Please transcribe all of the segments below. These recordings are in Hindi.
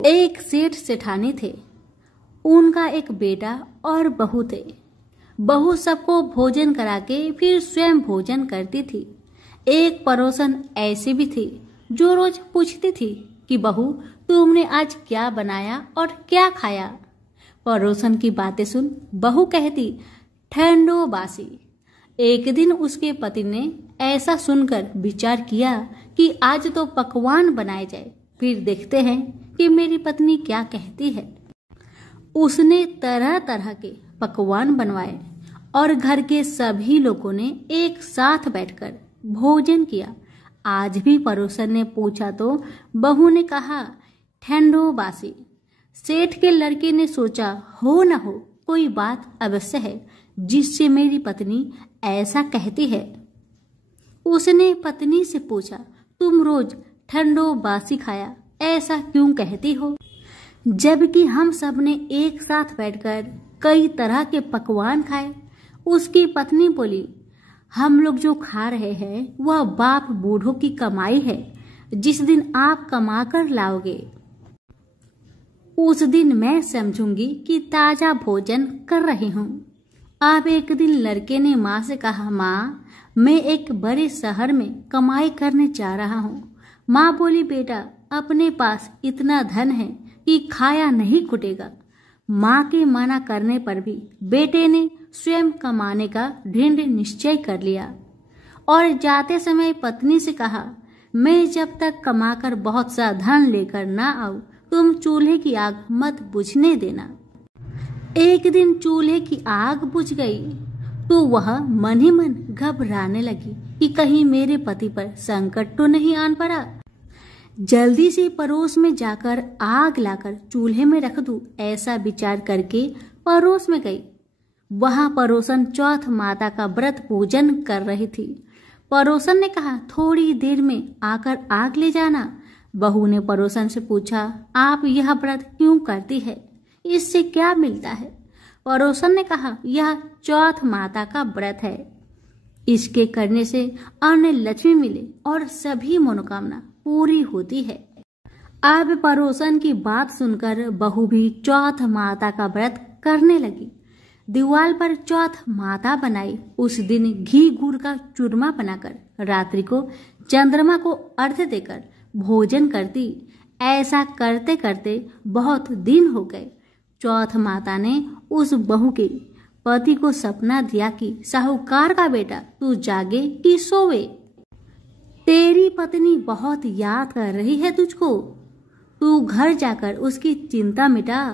एक सेठ सेठानी थे। उनका एक बेटा और बहू थे। बहू सबको भोजन करा के फिर स्वयं भोजन करती थी। एक पड़ोसन ऐसी भी थी जो रोज पूछती थी कि बहू, तुमने आज क्या बनाया और क्या खाया। पड़ोसन की बातें सुन बहू कहती, ठंडो बासी। एक दिन उसके पति ने ऐसा सुनकर विचार किया कि आज तो पकवान बनाए जाए, फिर देखते हैं कि मेरी पत्नी क्या कहती है। उसने तरह तरह के पकवान बनवाए और घर के सभी लोगों ने एक साथ बैठकर भोजन किया। आज भी पड़ोसन ने पूछा तो बहू ने कहा, ठंडो बासी। सेठ के लड़के ने सोचा, हो न हो कोई बात अवश्य है जिससे मेरी पत्नी ऐसा कहती है। उसने पत्नी से पूछा, तुम रोज ठंडो बासी खाया ऐसा क्यों कहती हो, जबकि हम सब ने एक साथ बैठकर कई तरह के पकवान खाए। उसकी पत्नी बोली, हम लोग जो खा रहे हैं वह बाप बूढ़ों की कमाई है। जिस दिन आप कमा कर लाओगे उस दिन मैं समझूंगी कि ताजा भोजन कर रही हूँ। अब एक दिन लड़के ने माँ से कहा, माँ, मैं एक बड़े शहर में कमाई करने जा रहा हूँ। माँ बोली, बेटा, अपने पास इतना धन है कि खाया नहीं खुटेगा। माँ के मना करने पर भी बेटे ने स्वयं कमाने का दृढ़ निश्चय कर लिया और जाते समय पत्नी से कहा, मैं जब तक कमाकर बहुत सा धन लेकर ना आऊं तुम चूल्हे की आग मत बुझने देना। एक दिन चूल्हे की आग बुझ गई तो वह मन ही मन घबराने लगी कि कहीं मेरे पति पर संकट तो नहीं आन पड़ा। जल्दी से पड़ोस में जाकर आग लाकर चूल्हे में रख दूं, ऐसा विचार करके पड़ोस में गई। वहां पड़ोसन चौथ माता का व्रत पूजन कर रही थी। पड़ोसन ने कहा, थोड़ी देर में आकर आग ले जाना। बहू ने पड़ोसन से पूछा, आप यह व्रत क्यों करती है, इससे क्या मिलता है। पड़ोसन ने कहा, यह चौथ माता का व्रत है, इसके करने से अन्न लक्ष्मी मिले और सभी मनोकामना पूरी होती है। अब पड़ोसन की बात सुनकर बहू भी चौथ माता का व्रत करने लगी। दीवार पर चौथ माता बनाई। उस दिन घी गुड़ का चूरमा बनाकर रात्रि को चंद्रमा को अर्घ्य देकर भोजन करती। ऐसा करते करते बहुत दिन हो गए। चौथ माता ने उस बहू के पति को सपना दिया कि साहूकार का बेटा तू जागे कि सोवे, तेरी पत्नी बहुत याद कर रही है तुझको। तू घर जाकर उसकी चिंता मिटा।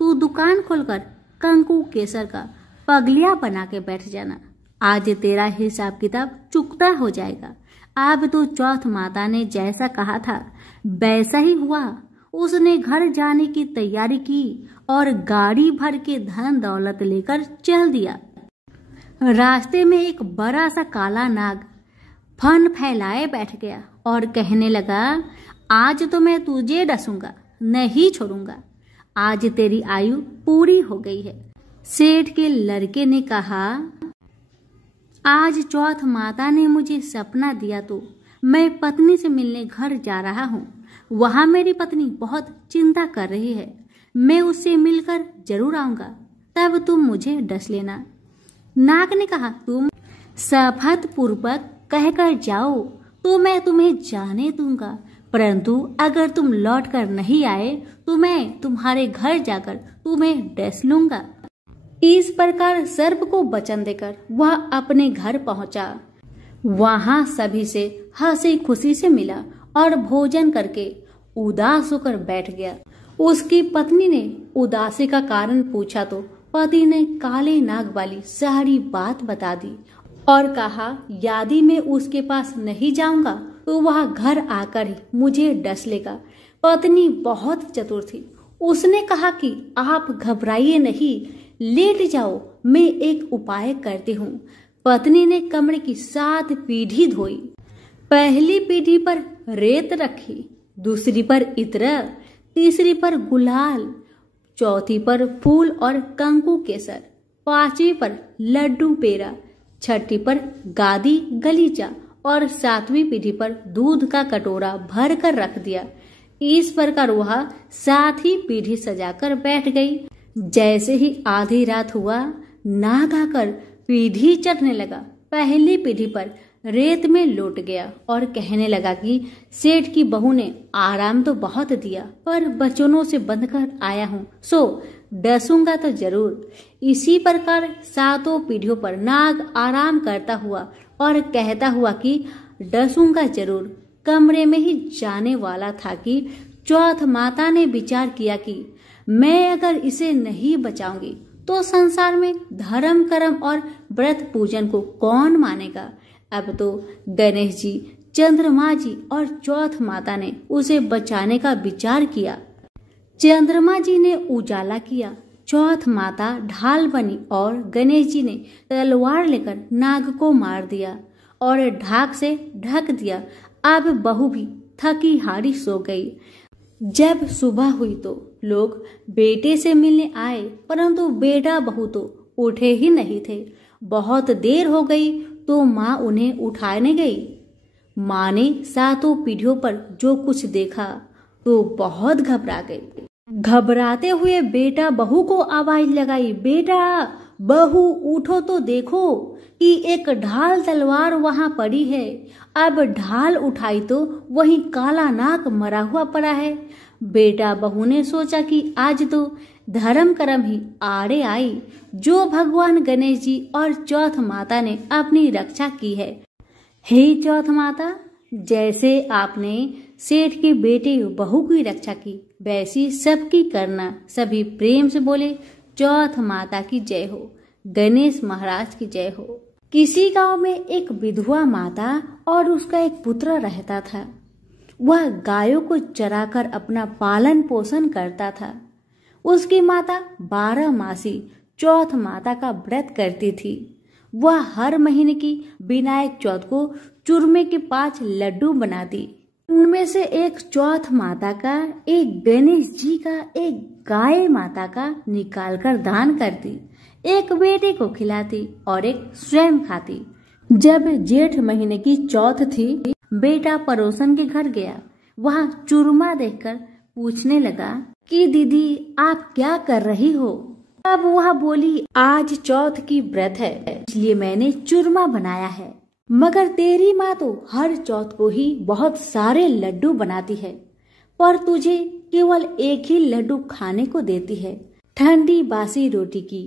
तू दुकान खोलकर कंकु केसर का पगलिया बना के बैठ जाना। आज तेरा हिसाब किताब चुकता हो जाएगा। अब तो चौथ माता ने जैसा कहा था वैसा ही हुआ। उसने घर जाने की तैयारी की और गाड़ी भर के धन दौलत लेकर चल दिया। रास्ते में एक बड़ा सा काला नाग फन फैलाए बैठ गया और कहने लगा, आज तो मैं तुझे डसूंगा, नहीं छोड़ूंगा। आज तेरी आयु पूरी हो गई है। सेठ के लड़के ने कहा, आज चौथ माता ने मुझे सपना दिया तो मैं पत्नी से मिलने घर जा रहा हूँ। वहां मेरी पत्नी बहुत चिंता कर रही है। मैं उससे मिलकर जरूर आऊंगा, तब तुम मुझे डस लेना। नाग ने कहा, तुम शपथ पूर्वक कहकर जाओ तो मैं तुम्हें जाने दूंगा, परंतु अगर तुम लौट कर नहीं आए तो मैं तुम्हारे घर जाकर तुम्हें डस लूंगा। इस प्रकार सर्प को वचन देकर वह अपने घर पहुंचा। वहां सभी से हंसी खुशी से मिला और भोजन करके उदास होकर बैठ गया। उसकी पत्नी ने उदासी का कारण पूछा तो पति ने काले नाग वाली सारी बात बता दी और कहा, यदि मैं उसके पास नहीं जाऊंगा तो वह घर आकर ही मुझे डस लेगा। पत्नी बहुत चतुर थी। उसने कहा कि आप घबराइए नहीं, लेट जाओ, मैं एक उपाय करती हूँ। पत्नी ने कमरे की 7 पीढ़ी धोई। पहली पीढ़ी पर रेत रखी, दूसरी पर इत्र, तीसरी पर गुलाल, चौथी पर फूल और कंकु केसर, पांचवी पर लड्डू पेड़ा, छठी पर गादी गलीचा और 7वीं पीढ़ी पर दूध का कटोरा भर कर रख दिया। इस प्रकार वह 7 ही पीढ़ी सजाकर बैठ गई। जैसे ही आधी रात हुआ, नाग आकर पीढ़ी चढ़ने लगा। पहली पीढ़ी पर रेत में लौट गया और कहने लगा कि सेठ की बहू ने आराम तो बहुत दिया, पर बचनों से बंधकर आया हूँ, सो डसूंगा तो जरूर। इसी प्रकार 7 पीढ़ियों पर नाग आराम करता हुआ और कहता हुआ कि डसूंगा जरूर कमरे में ही जाने वाला था कि चौथ माता ने विचार किया कि मैं अगर इसे नहीं बचाऊंगी तो संसार में धर्म कर्म और व्रत पूजन को कौन मानेगा। अब तो गणेश जी, चंद्रमा जी और चौथ माता ने उसे बचाने का विचार किया। चंद्रमा जी ने उजाला किया, चौथ माता ढाल बनी और गणेश जी ने तलवार लेकर नाग को मार दिया और ढाक से ढक दिया। अब बहू भी थकी हारी सो गई। जब सुबह हुई तो लोग बेटे से मिलने आए, परंतु बेटा बहू तो उठे ही नहीं थे। बहुत देर हो गई तो माँ उन्हें उठाने गई। माँ ने 7 पीढ़ियों पर जो कुछ देखा तो बहुत घबरा गई। घबराते हुए बेटा बहू को आवाज लगाई, बेटा बहू उठो तो देखो कि एक ढाल तलवार वहां पड़ी है। अब ढाल उठाई तो वहीं काला नाग मरा हुआ पड़ा है। बेटा बहू ने सोचा कि आज तो धर्म कर्म ही आड़े आई, जो भगवान गणेश जी और चौथ माता ने अपनी रक्षा की है। हे चौथ माता, जैसे आपने सेठ के बेटे बहू की रक्षा की, वैसी सबकी करना। सभी प्रेम से बोले, चौथ माता की जय हो, गणेश महाराज की जय हो। किसी गांव में एक विधवा माता और उसका एक पुत्र रहता था। वह गायों को चराकर अपना पालन पोषण करता था। उसकी माता 12 मासी चौथ माता का व्रत करती थी। वह हर महीने की विनायक चौथ को चूरमे के 5 लड्डू बनाती। उनमें से एक चौथ माता का, एक गणेश जी का, एक गाय माता का निकालकर दान करती। एक बेटे को खिलाती और एक स्वयं खाती। जब जेठ महीने की चौथ थी, बेटा पड़ोसन के घर गया। वहाँ चूरमा देखकर पूछने लगा कि दीदी आप क्या कर रही हो। अब वह बोली, आज चौथ की व्रत है, इसलिए मैंने चूरमा बनाया है। मगर तेरी माँ तो हर चौथ को ही बहुत सारे लड्डू बनाती है, पर तुझे केवल एक ही लड्डू खाने को देती है। ठंडी बासी रोटी की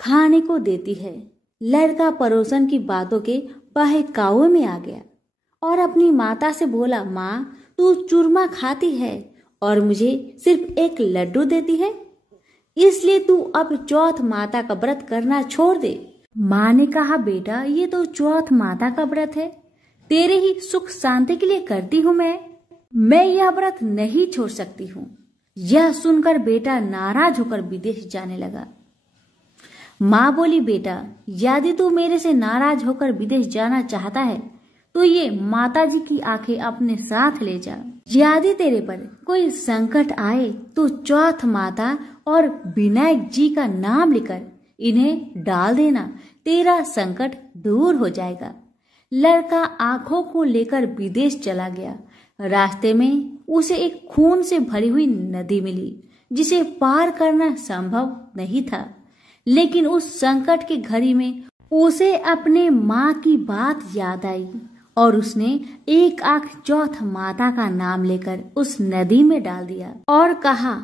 खाने को देती है। लड़का पड़ोसन की बातों के बहकावे में आ गया और अपनी माता से बोला, माँ तू चूरमा खाती है और मुझे सिर्फ एक लड्डू देती है, इसलिए तू अब चौथ माता का व्रत करना छोड़ दे। माँ ने कहा, बेटा ये तो चौथ माता का व्रत है, तेरे ही सुख शांति के लिए करती हूँ मैं यह व्रत नहीं छोड़ सकती हूँ। यह सुनकर बेटा नाराज होकर विदेश जाने लगा। माँ बोली, बेटा यदि तू मेरे से नाराज होकर विदेश जाना चाहता है तो ये माताजी की आंखें अपने साथ ले जा। यदि तेरे पर कोई संकट आए तो चौथ माता और विनायक जी का नाम लेकर इन्हें डाल देना, तेरा संकट दूर हो जाएगा। लड़का आंखों को लेकर विदेश चला गया। रास्ते में उसे एक खून से भरी हुई नदी मिली, जिसे पार करना संभव नहीं था। लेकिन उस संकट की घड़ी में उसे अपने माँ की बात याद आई और उसने एक आंख चौथ माता का नाम लेकर उस नदी में डाल दिया और कहा,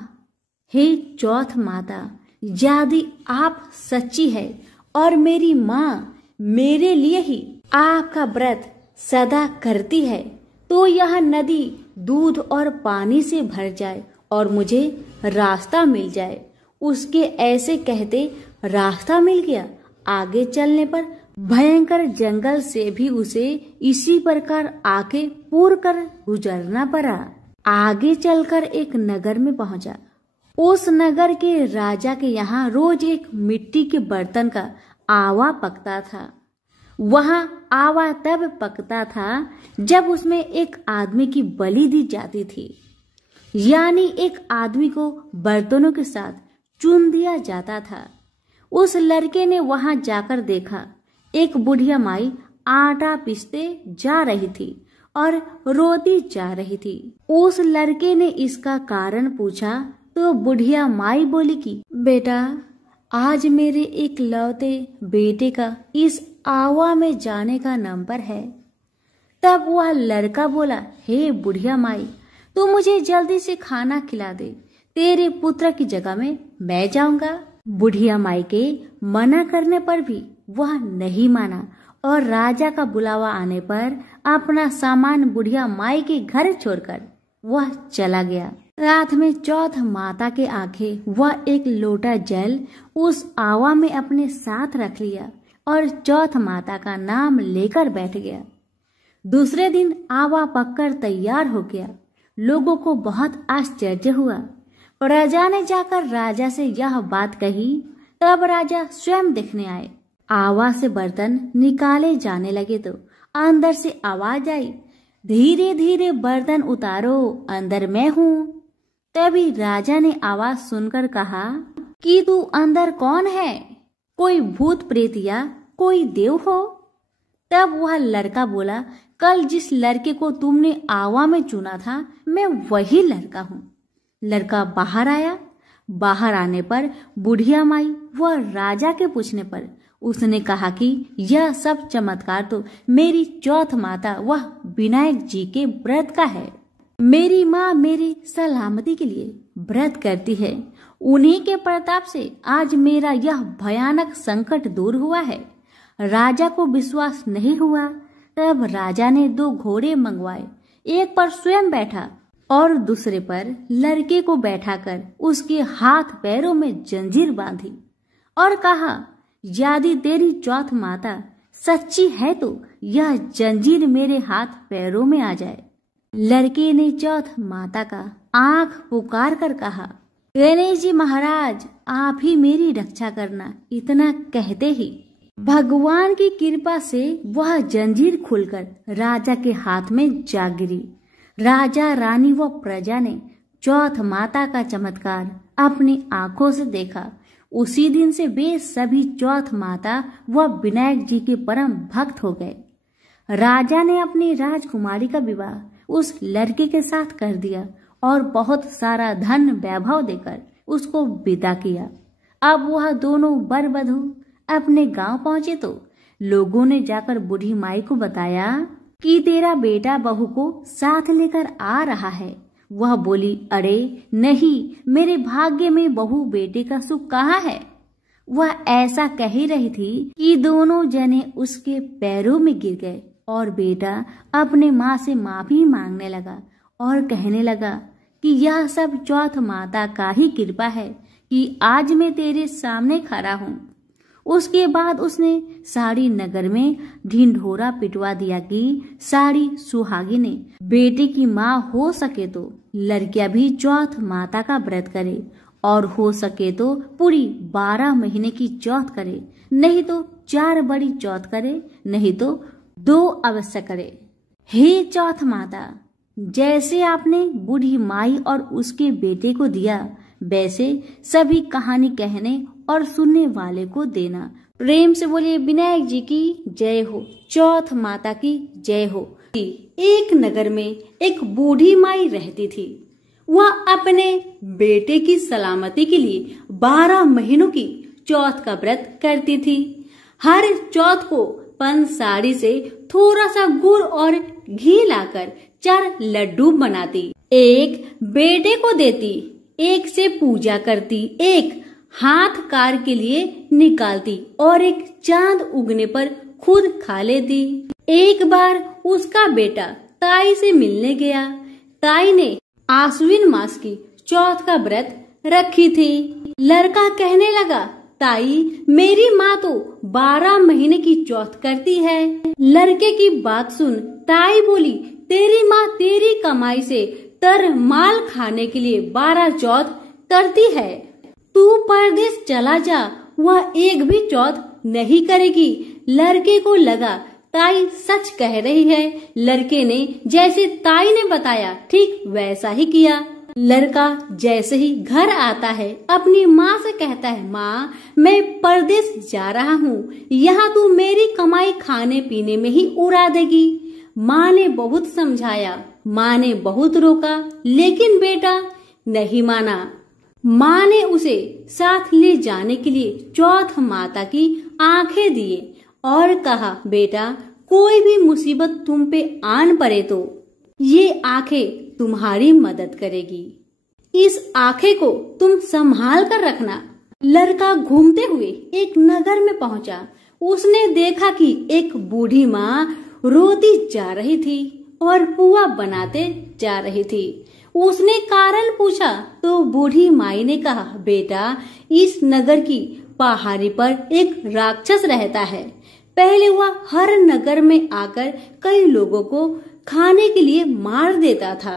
हे चौथ माता, यदि आप सच्ची है और मेरी माँ मेरे लिए ही आपका व्रत सदा करती है, तो यह नदी दूध और पानी से भर जाए और मुझे रास्ता मिल जाए। उसके ऐसे कहते रास्ता मिल गया। आगे चलने पर भयंकर जंगल से भी उसे इसी प्रकार आके पूर कर गुजरना पड़ा। आगे चलकर एक नगर में पहुंचा। उस नगर के राजा के यहाँ रोज एक मिट्टी के बर्तन का आवा पकता था। वहाँ आवा तब पकता था जब उसमें एक आदमी की बलि दी जाती थी, यानी एक आदमी को बर्तनों के साथ चुन दिया जाता था। उस लड़के ने वहां जाकर देखा, एक बुढ़िया माई आटा पीसते जा रही थी और रोती जा रही थी। उस लड़के ने इसका कारण पूछा तो बुढ़िया माई बोली कि बेटा, आज मेरे इकलौते बेटे का इस आवा में जाने का नंबर है। तब वह लड़का बोला, हे बुढ़िया माई, तू मुझे जल्दी से खाना खिला दे, तेरे पुत्र की जगह में मैं जाऊंगा। बुढ़िया माई के मना करने पर भी वह नहीं माना और राजा का बुलावा आने पर अपना सामान बुढ़िया माई के घर छोड़कर वह चला गया। रात में चौथ माता के आंखें वह एक लोटा जल उस आवा में अपने साथ रख लिया और चौथ माता का नाम लेकर बैठ गया। दूसरे दिन आवा पककर तैयार हो गया। लोगों को बहुत आश्चर्य हुआ। प्रजा ने जाकर राजा से यह बात कही। तब राजा स्वयं देखने आए। आवा से बर्तन निकाले जाने लगे तो अंदर से आवाज आई, धीरे धीरे बर्तन उतारो, अंदर मैं हूँ। तभी राजा ने आवाज सुनकर कहा कि तू अंदर कौन है? कोई भूत प्रेत या कोई देव हो? तब वह लड़का बोला, कल जिस लड़के को तुमने आवा में चुना था, मैं वही लड़का हूँ। लड़का बाहर आया। बाहर आने पर बुढ़िया माई व राजा के पूछने पर उसने कहा कि यह सब चमत्कार तो मेरी चौथ माता वह विनायक जी के व्रत का है। मेरी माँ मेरी सलामती के लिए व्रत करती है। उन्हीं के प्रताप से आज मेरा यह भयानक संकट दूर हुआ है। राजा को विश्वास नहीं हुआ। तब राजा ने 2 घोड़े मंगवाए। एक पर स्वयं बैठा और दूसरे पर लड़के को बैठाकर उसके हाथ पैरों में जंजीर बांधी और कहा, यदि तेरी चौथ माता सच्ची है तो यह जंजीर मेरे हाथ पैरों में आ जाए। लड़के ने चौथ माता का आंख पुकार कर कहा, गणेश जी महाराज, आप ही मेरी रक्षा करना। इतना कहते ही भगवान की कृपा से वह जंजीर खुलकर राजा के हाथ में जा गिरी। राजा, रानी व प्रजा ने चौथ माता का चमत्कार अपनी आंखों से देखा। उसी दिन से वे सभी चौथ माता व विनायक जी के परम भक्त हो गए। राजा ने अपनी राजकुमारी का विवाह उस लड़के के साथ कर दिया और बहुत सारा धन वैभव देकर उसको विदा किया। अब वह दोनों वर वधू अपने गांव पहुंचे तो लोगों ने जाकर बूढ़ी माई को बताया कि तेरा बेटा बहू को साथ लेकर आ रहा है। वह बोली, अरे नहीं, मेरे भाग्य में बहू बेटे का सुख कहाँ है? वह ऐसा कह ही रही थी कि दोनों जने उसके पैरों में गिर गए और बेटा अपने माँ से माफी मांगने लगा और कहने लगा कि यह सब चौथ माता का ही कृपा है कि आज मैं तेरे सामने खड़ा हूँ। उसके बाद उसने साड़ी नगर में ढिंढोरा पिटवा दिया कि साड़ी सुहागिने बेटे की माँ हो सके तो लड़कियां भी चौथ माता का व्रत करे और हो सके तो पूरी 12 महीने की चौथ करे, नहीं तो 4 बड़ी चौथ करे, नहीं तो 2 अवश्य करे। हे चौथ माता, जैसे आपने बूढ़ी माई और उसके बेटे को दिया, वैसे सभी कहानी कहने और सुनने वाले को देना। प्रेम से बोलिए विनायक जी की जय हो, चौथ माता की जय हो। एक नगर में एक बूढ़ी माई रहती थी। वह अपने बेटे की सलामती के लिए 12 महीनों की चौथ का व्रत करती थी। हर चौथ को पंसारी से थोड़ा सा गुड़ और घी लाकर 4 लड्डू बनाती, एक बेटे को देती, एक से पूजा करती, एक हाथ कार के लिए निकालती और एक चांद उगने पर खुद खा लेती। एक बार उसका बेटा ताई से मिलने गया। ताई ने आश्विन मास की चौथ का व्रत रखी थी। लड़का कहने लगा, ताई मेरी माँ तो 12 महीने की चौथ करती है। लड़के की बात सुन ताई बोली, तेरी माँ तेरी कमाई से तर माल खाने के लिए 12 चौथ करती है। तू परदेश चला जा, वह एक भी चौथ नहीं करेगी। लड़के को लगा ताई सच कह रही है। लड़के ने जैसे ताई ने बताया ठीक वैसा ही किया। लड़का जैसे ही घर आता है अपनी माँ से कहता है, माँ मैं परदेश जा रहा हूँ, यहाँ तू मेरी कमाई खाने पीने में ही उड़ा देगी। माँ ने बहुत समझाया, माँ ने बहुत रोका, लेकिन बेटा नहीं माना। माँ ने उसे साथ ले जाने के लिए चौथ माता की आंखें दिए और कहा, बेटा कोई भी मुसीबत तुम पे आन पड़े तो ये आंखें तुम्हारी मदद करेगी। इस आंखें को तुम संभाल कर रखना। लड़का घूमते हुए एक नगर में पहुंचा। उसने देखा कि एक बूढ़ी माँ रोती जा रही थी और पुआ बनाते जा रही थी। उसने कारण पूछा तो बूढ़ी माई ने कहा, बेटा इस नगर की पहाड़ी पर एक राक्षस रहता है। पहले वह हर नगर में आकर कई लोगों को खाने के लिए मार देता था।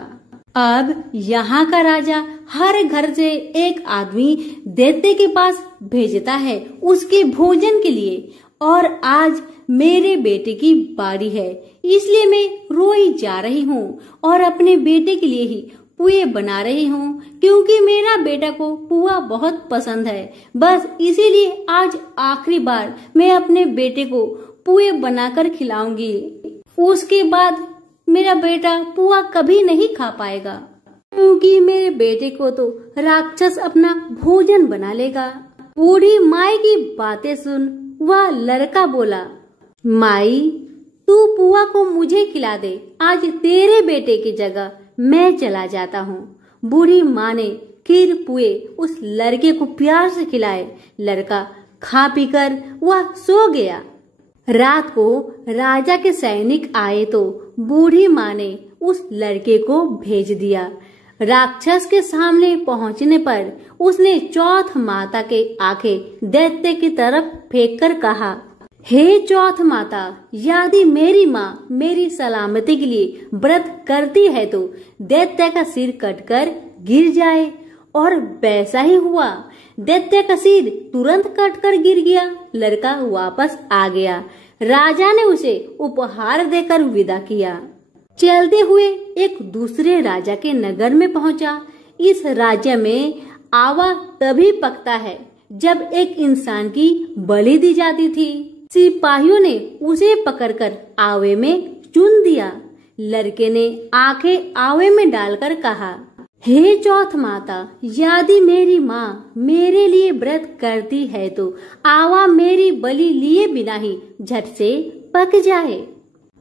अब यहाँ का राजा हर घर से एक आदमी दैत्य के पास भेजता है उसके भोजन के लिए, और आज मेरे बेटे की बारी है, इसलिए मैं रोई जा रही हूँ और अपने बेटे के लिए ही पुए बना रही हूँ, क्योंकि मेरा बेटा को पुआ बहुत पसंद है। बस इसीलिए आज आखिरी बार मैं अपने बेटे को पुए बनाकर खिलाऊंगी। उसके बाद मेरा बेटा पुआ कभी नहीं खा पाएगा, क्योंकि मेरे बेटे को तो राक्षस अपना भोजन बना लेगा। बूढ़ी माई की बातें सुन वह लड़का बोला, माई तू पुआ को मुझे खिला दे, आज तेरे बेटे की जगह मैं चला जाता हूँ। बूढ़ी माँ ने खीर पुए उस लड़के को प्यार से खिलाए। लड़का खा पीकर वह सो गया। रात को राजा के सैनिक आए तो बूढ़ी माँ ने उस लड़के को भेज दिया। राक्षस के सामने पहुंचने पर उसने चौथ माता के आंखें दैत्य की तरफ फेंककर कहा, हे चौथ माता, यदि मेरी माँ मेरी सलामती के लिए व्रत करती है तो दैत्य का सिर कटकर गिर जाए। और वैसा ही हुआ। दैत्य का सिर तुरंत कटकर गिर गया। लड़का वापस आ गया। राजा ने उसे उपहार देकर विदा किया। चलते हुए एक दूसरे राजा के नगर में पहुंचा। इस राज्य में आवा तभी पकता है जब एक इंसान की बलि दी जाती थी। सिपाहियों ने उसे पकड़कर आवे में चुन दिया। लड़के ने आंखें आवे में डालकर कहा, हे चौथ माता, यदि मेरी माँ मेरे लिए व्रत करती है तो आवा मेरी बलि लिए बिना ही झट से पक जाए।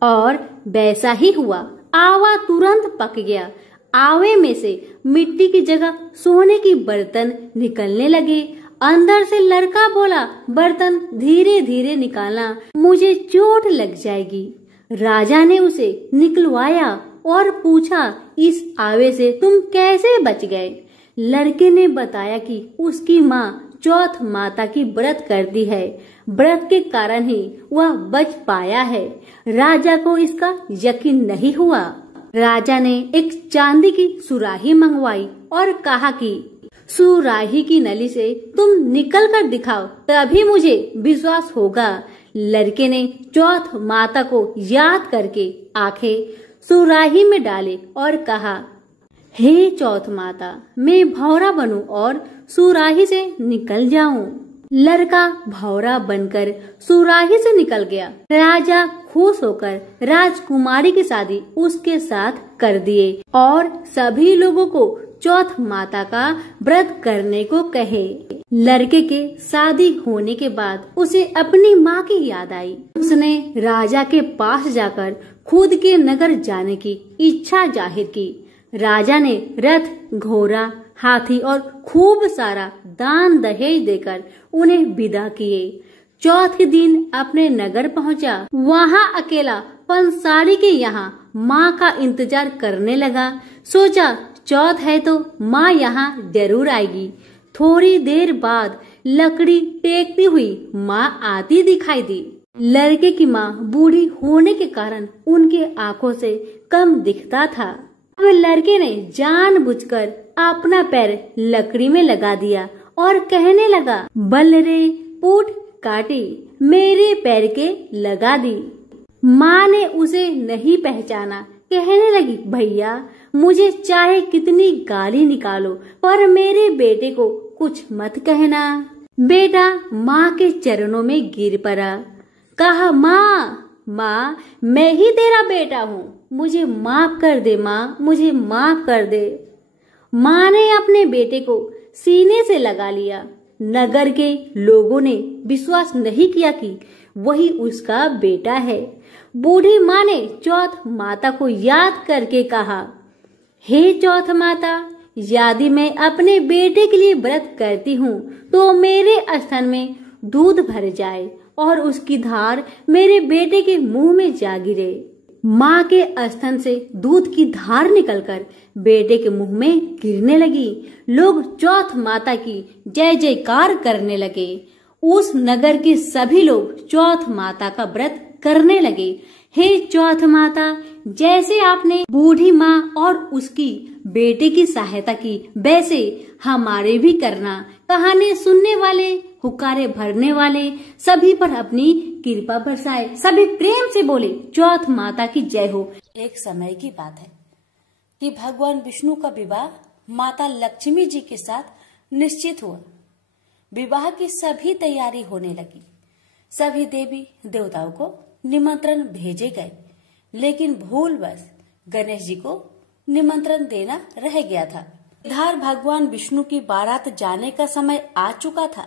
और वैसा ही हुआ। आवा तुरंत पक गया। आवे में से मिट्टी की जगह सोने की बर्तन निकलने लगे। अंदर से लड़का बोला, बर्तन धीरे धीरे निकालना, मुझे चोट लग जाएगी। राजा ने उसे निकलवाया और पूछा, इस आवे से तुम कैसे बच गए? लड़के ने बताया कि उसकी माँ चौथ माता की व्रत करती है, व्रत के कारण ही वह बच पाया है। राजा को इसका यकीन नहीं हुआ। राजा ने एक चांदी की सुराही मंगवाई और कहा कि सुराही की नली से तुम निकल कर दिखाओ, तभी मुझे विश्वास होगा। लड़के ने चौथ माता को याद करके आंखें सुराही में डाले और कहा, हे चौथ माता, मैं भौरा बनूं और सुराही से निकल जाऊं। लड़का भौरा बनकर सुराही से निकल गया। राजा खुश होकर राजकुमारी की शादी उसके साथ कर दिए और सभी लोगों को चौथ माता का व्रत करने को कहे। लड़के के शादी होने के बाद उसे अपनी माँ की याद आई। उसने राजा के पास जाकर खुद के नगर जाने की इच्छा जाहिर की। राजा ने रथ, घोड़ा, हाथी और खूब सारा दान दहेज देकर उन्हें विदा किए। चौथ के दिन अपने नगर पहुंचा। वहां अकेला पंसारी के यहाँ माँ का इंतजार करने लगा। सोचा चौथ है तो माँ यहाँ जरूर आएगी। थोड़ी देर बाद लकड़ी टेकती हुई माँ आती दिखाई दी। लड़के की माँ बूढ़ी होने के कारण उनके आंखों से कम दिखता था। अब लड़के ने जानबूझकर अपना पैर लकड़ी में लगा दिया और कहने लगा, बल रे पूठ काटी, मेरे पैर के लगा दी। माँ ने उसे नहीं पहचाना। कहने लगी, भैया मुझे चाहे कितनी गाली निकालो पर मेरे बेटे को कुछ मत कहना। बेटा माँ के चरणों में गिर पड़ा। कहा, माँ माँ, मैं ही तेरा बेटा हूँ, मुझे माफ कर दे माँ, मुझे माफ कर दे। माँ ने अपने बेटे को सीने से लगा लिया। नगर के लोगों ने विश्वास नहीं किया कि वही उसका बेटा है। बूढ़ी माँ ने चौथ माता को याद करके कहा, हे चौथ माता, यदि मैं अपने बेटे के लिए व्रत करती हूँ तो मेरे स्तन में दूध भर जाए और उसकी धार मेरे बेटे के मुंह में जा गिरे। माँ के स्तन से दूध की धार निकलकर बेटे के मुंह में गिरने लगी। लोग चौथ माता की जय जयकार करने लगे। उस नगर के सभी लोग चौथ माता का व्रत करने लगे। हे चौथ माता, जैसे आपने बूढ़ी माँ और उसकी बेटे की सहायता की, वैसे हमारे भी करना। कहानी सुनने वाले, हुक्कारे भरने वाले सभी पर अपनी कृपा बरसाए। सभी प्रेम से बोले, चौथ माता की जय हो। एक समय की बात है कि भगवान विष्णु का विवाह माता लक्ष्मी जी के साथ निश्चित हुआ। विवाह की सभी तैयारी होने लगी। सभी देवी देवताओं को निमंत्रण भेजे गए, लेकिन भूलवश गणेश जी को निमंत्रण देना रह गया था। इधर भगवान विष्णु की बारात जाने का समय आ चुका था।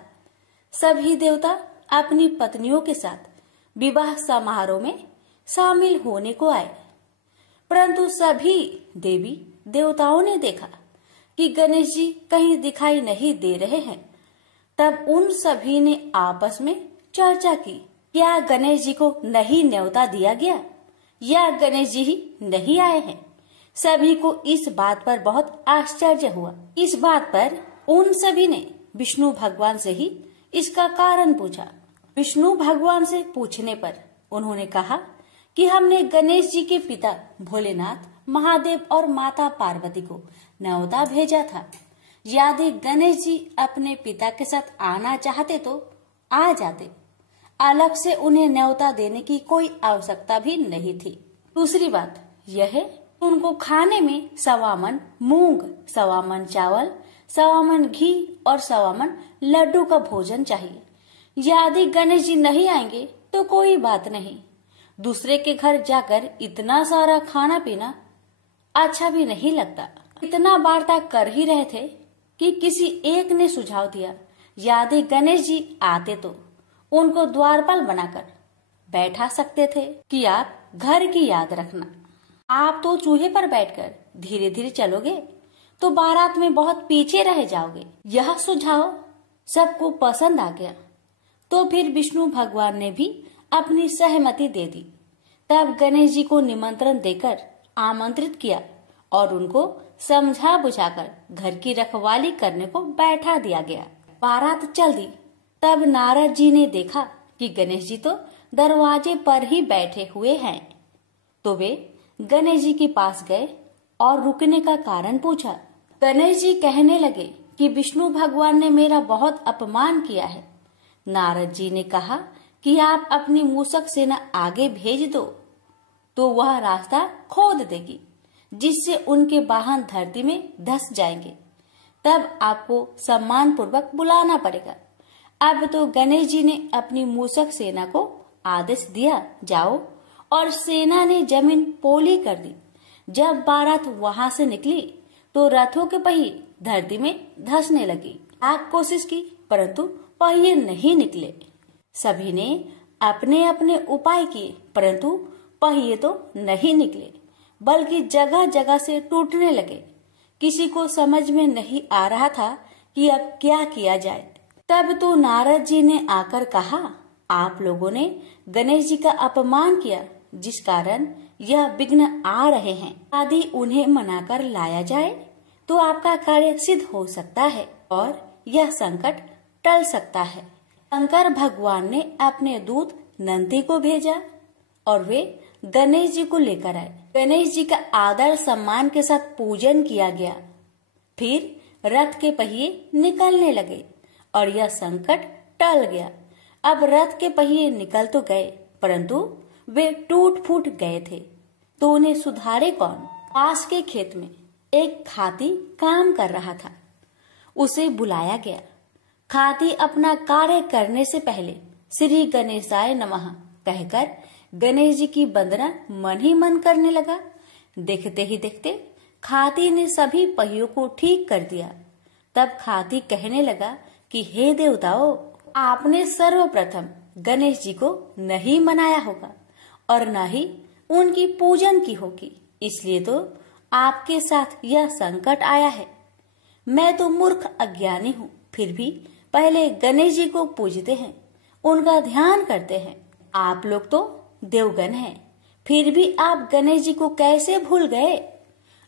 सभी देवता अपनी पत्नियों के साथ विवाह समारोह में शामिल होने को आए, परंतु सभी देवी देवताओं ने देखा कि गणेश जी कहीं दिखाई नहीं दे रहे हैं। तब उन सभी ने आपस में चर्चा की, क्या गणेश जी को नहीं न्योता दिया गया या गणेश जी ही नहीं आए हैं। सभी को इस बात पर बहुत आश्चर्य हुआ। इस बात पर उन सभी ने विष्णु भगवान से ही इसका कारण पूछा। विष्णु भगवान से पूछने पर उन्होंने कहा कि हमने गणेश जी के पिता भोलेनाथ, महादेव और माता पार्वती को न्योता भेजा था। यदि गणेश जी अपने पिता के साथ आना चाहते तो आ जाते। अलग से उन्हें न्योता देने की कोई आवश्यकता भी नहीं थी। दूसरी बात यह है, उनको खाने में 1.25 मन मूंग, 1.25 मन चावल, 1.25 मन घी और 1.25 मन लड्डू का भोजन चाहिए। यदि गणेश जी नहीं आएंगे तो कोई बात नहीं, दूसरे के घर जाकर इतना सारा खाना पीना अच्छा भी नहीं लगता। इतना वार्ता कर ही रहे थे कि किसी एक ने सुझाव दिया, यदि गणेश जी आते तो उनको द्वारपाल बनाकर बैठा सकते थे कि आप घर की याद रखना। आप तो चूहे पर बैठकर धीरे धीरे चलोगे तो बारात में बहुत पीछे रह जाओगे। यह सुझाव सबको पसंद आ गया, तो फिर विष्णु भगवान ने भी अपनी सहमति दे दी। तब गणेश जी को निमंत्रण देकर आमंत्रित किया और उनको समझा बुझाकर घर की रखवाली करने को बैठा दिया गया। बारात चल दी। तब नारद जी ने देखा कि गणेश जी तो दरवाजे पर ही बैठे हुए हैं, तो वे गणेश जी के पास गए और रुकने का कारण पूछा। गणेश जी कहने लगे कि विष्णु भगवान ने मेरा बहुत अपमान किया है। नारद जी ने कहा कि आप अपनी मूषक सेना आगे भेज दो तो वह रास्ता खोद देगी, जिससे उनके वाहन धरती में धंस जाएंगे। तब आपको सम्मान पूर्वक बुलाना पड़ेगा। अब तो गणेश जी ने अपनी मूषक सेना को आदेश दिया, जाओ, और सेना ने जमीन पोली कर दी। जब बारात वहां से निकली तो रथों के पहिए धरती में धंसने लगी। लाख कोशिश की परंतु पहिए नहीं निकले। सभी ने अपने अपने उपाय किए, परंतु पहिए तो नहीं निकले, बल्कि जगह जगह से टूटने लगे। किसी को समझ में नहीं आ रहा था कि अब क्या किया जाए। तब तो नारद जी ने आकर कहा, आप लोगों ने गणेश जी का अपमान किया, जिस कारण यह विघ्न आ रहे हैं। यदि उन्हें मनाकर लाया जाए तो आपका कार्य सिद्ध हो सकता है और यह संकट टल सकता है। शंकर भगवान ने अपने दूत नंदी को भेजा और वे गणेश जी को लेकर आए। गणेश जी का आदर सम्मान के साथ पूजन किया गया। फिर रथ के पहिए निकलने लगे और यह संकट टल गया। अब रथ के पहिए निकल तो गए, परंतु वे टूट फूट गए थे, तो उन्हें सुधारे कौन। पास के खेत में एक खाती काम कर रहा था। उसे बुलाया गया। खाती अपना कार्य करने से पहले श्री गणेशाय नमः कहकर गणेश जी की वंदना मन ही मन करने लगा। देखते ही देखते खाती ने सभी पहियों को ठीक कर दिया। तब खाती कहने लगा कि हे देवताओं, आपने सर्वप्रथम गणेश जी को नहीं मनाया होगा और न ही उनकी पूजन की होगी, इसलिए तो आपके साथ यह संकट आया है। मैं तो मूर्ख अज्ञानी हूँ, फिर भी पहले गणेश जी को पूजते हैं, उनका ध्यान करते हैं। आप लोग तो देवगण हैं, फिर भी आप गणेश जी को कैसे भूल गए?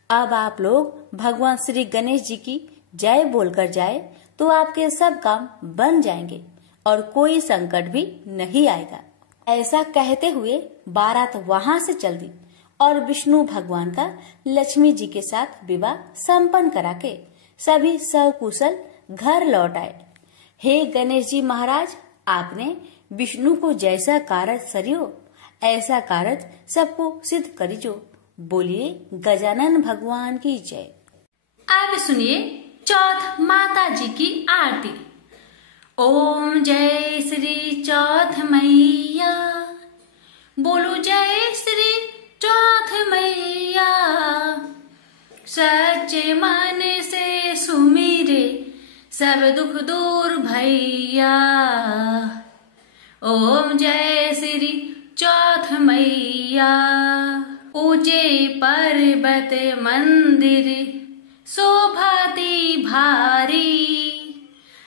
अब आप लोग भगवान श्री गणेश जी की जय बोलकर जाए तो आपके सब काम बन जाएंगे और कोई संकट भी नहीं आएगा। ऐसा कहते हुए बारात वहां से चल दी और विष्णु भगवान का लक्ष्मी जी के साथ विवाह संपन्न करा के सभी सकुशल घर लौट आए। हे गणेश जी महाराज, आपने विष्णु को जैसा कारज सरियो ऐसा कारज सबको सिद्ध करिजो। बोलिए गजानन भगवान की जय। अब सुनिए चौथ माता जी की आरती। ओम जय श्री चौथ मैया, बोलो जय श्री चौथ मैया। सच्चे मन से सुमिरे सब दुख दूर भैया। ओम जय श्री चौथ मैया। ऊंचे पर्वत मंदिर शोभाती भारी,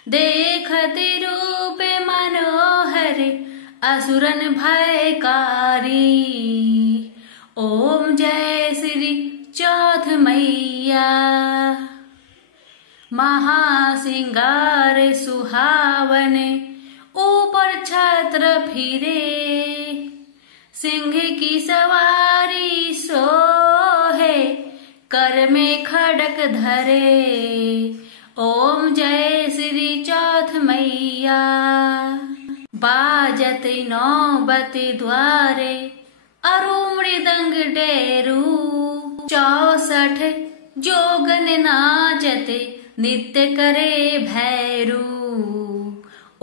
देखत रूप मनोहर असुरन भयकारी। ओम जय श्री चौथ मैया। महासिंगार सुहावन ऊपर छत्र फिरे, सिंह की सवारी सोहे कर में खड़क धरे। ओम जय श्री चौथ मैया। बाजत नौबत द्वारे अरु मृदंग डेरू, 64 जोगन नाचत नित्य करे भैरू।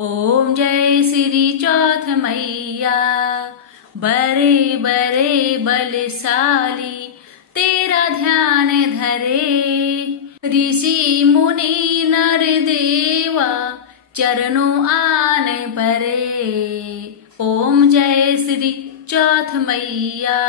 ओम जय श्री चौथ मैया। बरे बरे बलशाली तेरा ध्यान धरे, ऋषि मुनि नर देवा चरणों आन परे। ओम जय श्री चौथ मैया।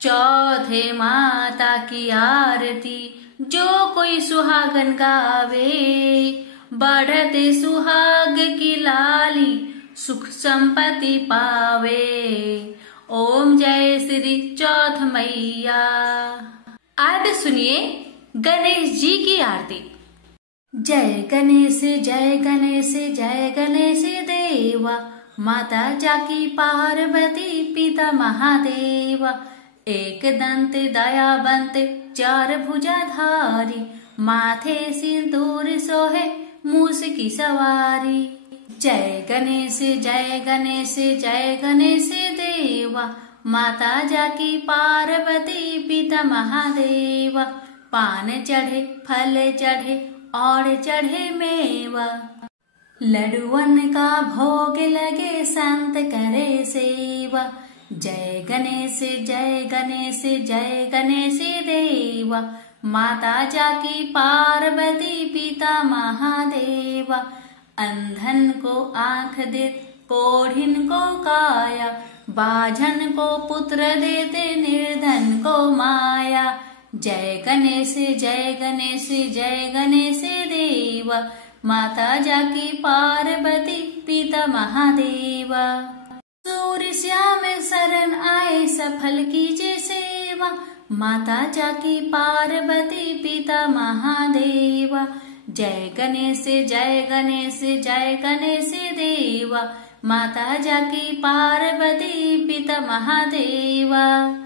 चौथे माता की आरती जो कोई सुहागन गावे, बढ़ते सुहाग की लाली सुख संपत्ति पावे। ओम जय श्री चौथ मैया। अब सुनिए गणेश जी की आरती। जय गणेश जय गणेश जय गणेश देवा, माता जाकी पार्वती पिता महादेवा। एक दंत दयावंत चार भुजाधारी, माथे सिंदूर सोहे मूस की सवारी। जय गणेश जय गणेश जय गणेश देवा, माता जाकी पार्वती पिता महादेवा। पान चढ़े फल चढ़े और चढ़े मेवा, लड्डुअन का भोग लगे संत करे सेवा। जय गणेश जय गणेश जय गणेश देवा, माता जाकी पार्वती पिता महादेवा। अंधन को आंख दे कोढ़िन को काया, बाझन को पुत्र देते निर्धन को माया। जय गणेश जय गणेश जय गणेश देवा, माता जाकी पार्वती पिता महादेवा। सूर्य श्याम शरण आए सफल कीजिए सेवा, माता जाकी पार्वती पिता महादेवा। जय गणेश जय गणेश जय गणेश देवा, माता जाकी पार्वती पिता महादेवा।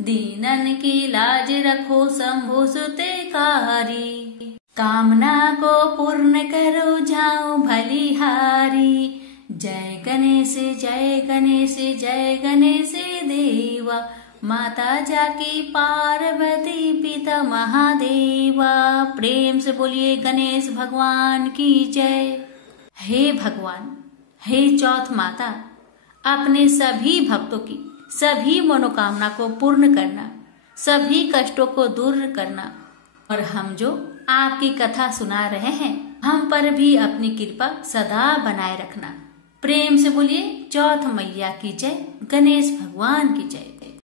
दीनन की लाज रखो शंभु सुतेकारी, कामना को पूर्ण करो जाओ भलिहारी। जय गणेश जय गणेश जय गणेश देवा, माता जाकी पार्वती पिता महादेवा। प्रेम से बोलिए गणेश भगवान की जय। हे भगवान, हे चौथ माता, अपने सभी भक्तों की सभी मनोकामना को पूर्ण करना, सभी कष्टों को दूर करना। और हम जो आपकी कथा सुना रहे हैं, हम पर भी अपनी कृपा सदा बनाए रखना। प्रेम से बोलिए चौथ मैया की जय, गणेश भगवान की जय।